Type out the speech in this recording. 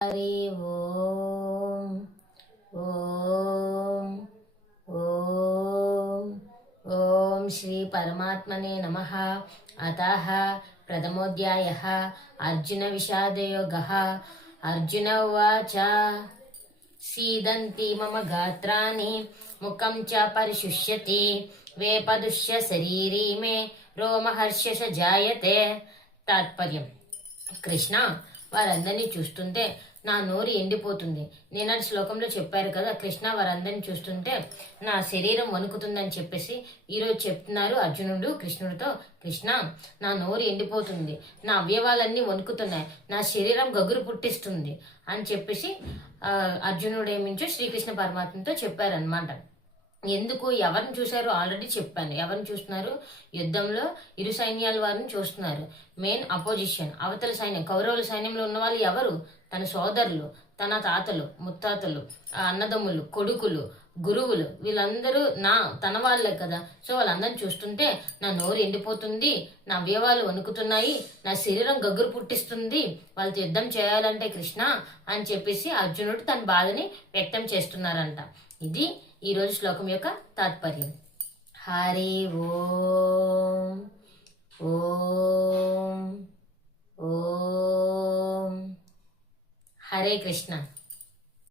హరి ఓం ఓం ఓం ఓం శ్రీ పరమాత్మనే నమః. అతః ప్రథమోధ్యాయః అర్జున విషాదయోగః. అర్జున ఉవాచ సీదంతి మమ గాత్రాణి ముఖం చ పరిశుష్యతి వేపదుష్య శరీరీ మే రోమహర్ష జాయతే. తాత్పర్యం: కృష్ణ, వారందరినీ చూస్తుంటే నా నోరు ఎండిపోతుంది. నేనాటి శ్లోకంలో చెప్పారు కదా, కృష్ణ వారందరినీ చూస్తుంటే నా శరీరం వణుకుతుందని చెప్పేసి ఈరోజు చెప్తున్నారు అర్జునుడు కృష్ణుడితో. కృష్ణ, నా నోరు ఎండిపోతుంది, నా అవయవాలన్నీ వణుకుతున్నాయి, నా శరీరం గగురు పుట్టిస్తుంది అని చెప్పేసి అర్జునుడు ఏమించో శ్రీకృష్ణ పరమాత్మతో చెప్పారనమాట. ఎందుకు, ఎవరిని చూశారు ఆల్రెడీ చెప్పాను. ఎవరిని చూస్తున్నారు? యుద్ధంలో ఇరు సైన్యాల వారిని చూస్తున్నారు. మెయిన్ అపోజిషన్ అవతల సైన్యం, కౌరవుల సైన్యంలో ఉన్న వాళ్ళు ఎవరు? తన సోదరులు, తన తాతలు, ముత్తాతలు, అన్నదమ్ములు, కొడుకులు, గురువులు, వీళ్ళందరూ తన వాళ్ళే కదా. సో వాళ్ళందరిని చూస్తుంటే నా నోరు ఎండిపోతుంది, నా అవయవాలు వణుకుతున్నాయి, నా శరీరం గగ్గురు పుట్టిస్తుంది, వాళ్ళతో యుద్ధం చేయాలంటే కృష్ణ అని చెప్పేసి అర్జునుడు తన బాధని వ్యక్తం చేస్తున్నారంట. ఇది ఈరోజు శ్లోకం యొక్క తాత్పర్యం. హరి ఓం ఓం ఓం. హరే కృష్ణ.